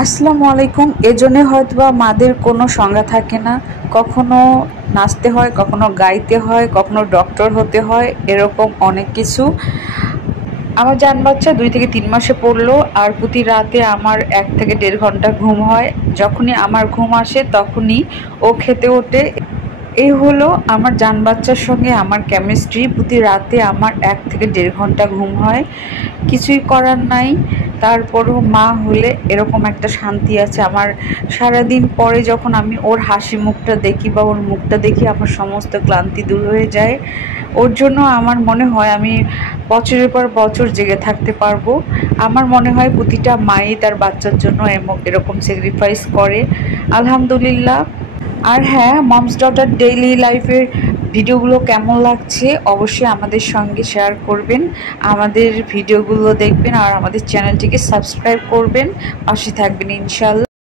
আসসালামু আলাইকুম। এজন্য হয়তোবা মাদের কোনো সংজ্ঞা থাকে না, কখনো নাচতে হয়, কখনো গাইতে হয়, কখনো ডক্টর হতে হয়, এরকম অনেক কিছু। আমার জান বাচ্চা 2 থেকে 3 মাসে পড়লো, আর প্রতি রাতে আমার 1 থেকে 1.5 ঘন্টা ঘুম হয়। যখনই আমার ঘুম আসে তখনই ও খেতে ওঠে। এই হলো আমার জান বাচ্চার সঙ্গে আমার কেমিস্ট্রি। প্রতি রাতে আমার 1 থেকে 1.5 ঘন্টা ঘুম হয়, কিছুই করার নাই। তারপরও মা হলে এরকম একটা শান্তি আছে আমার। সারাদিন পরে যখন আমি ওর হাসি মুখটা দেখি বা ওর মুখটা দেখি, আমার সমস্ত ক্লান্তি দূর হয়ে যায়। ওর জন্য আমার মনে হয় আমি বছরের পর বছর জেগে থাকতে পারবো। আমার মনে হয় প্রতিটা মাই তার বাচ্চার জন্য এরকম স্যাক্রিফাইস করে, আলহামদুলিল্লাহ। আর হ্যাঁ, মমস ডটার ডেইলি লাইফের ভিডিওগুলো কেমন লাগছে অবশ্যই আমাদের সঙ্গে শেয়ার করবেন। আমাদের ভিডিওগুলো দেখবেন আর আমাদের চ্যানেলটিকে সাবস্ক্রাইব করবেন, পাশে থাকবেন ইনশাল্লাহ।